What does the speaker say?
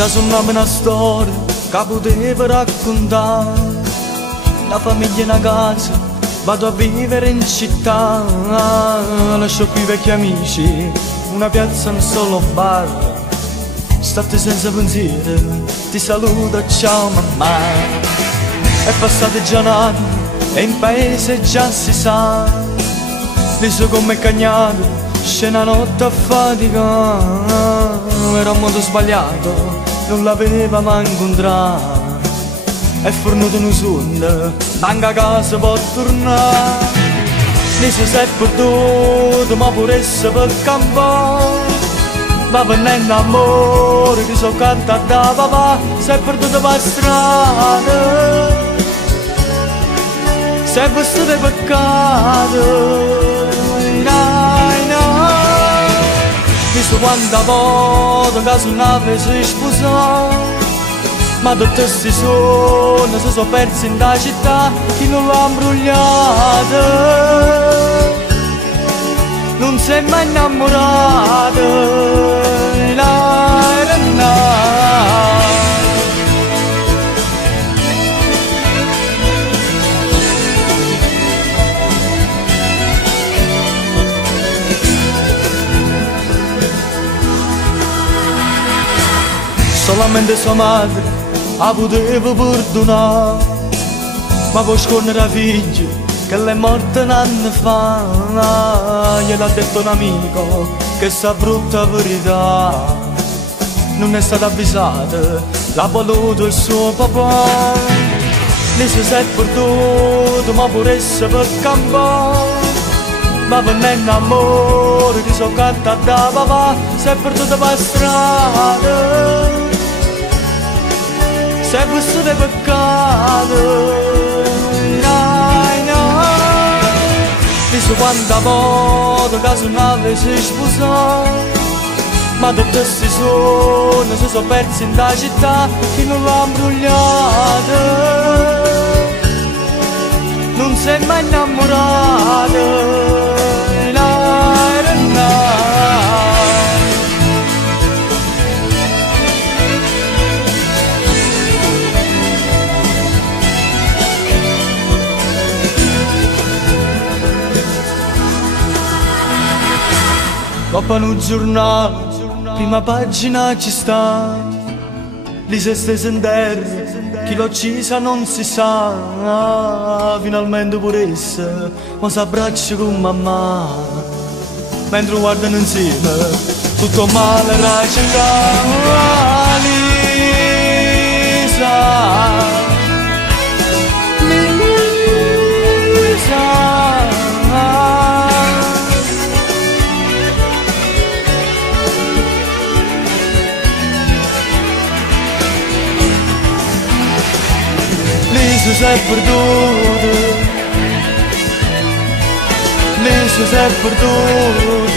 Già suonava una storia che poteva raccontare. La famiglia in una casa, vado a vivere in città. Lascio qui i vecchi amici, una piazza, un solo bar. State senza pensiero, ti saluto, ciao mamma. È passato già un anno e in paese già si sa. Viso come cagnato, scena notte a fatica. Era un modo sbagliato, non l'aveva mai incontrato. È fornuto un sonno, manca a casa può tornare. Ne si è perduto, ma pure se per campare. Va venendo amore, che so cantata da papà. Si è perduto per strada, si è vestito di peccato. Visto quanta volta che su nave si sposò, ma tutti questi sogni si sono persi in da città. Chi non l'ha imbrugliata non si è mai innamorato. Solamente sua madre la poteva perdonare, ma poi scornere la figlia che l'è morta un anno fa. Gliel'ha detto un amico che sa brutta verità, non è stata avvisata, l'ha voluto il suo papà. Lei si è perduto, ma pure se per campare. Ma venendo amore, che so cantata da papà. Si è perduto per strada, si è vestito di peccato. Visto quanta volta che su nave si sposò, ma tutti questi sogni si sono persi in da città. Chi non l'ha imbrugliata non si è mai innamorato. Dopo un giornale, prima pagina ci sta. Lì si è stesa in terra, chi l'ha uccisa non si sa. Finalmente pure essa, ma si abbraccia con mamma. Mentre guardano insieme, tutto male la città. Lisa, Lisa si è perduta, Lisa si è perduta.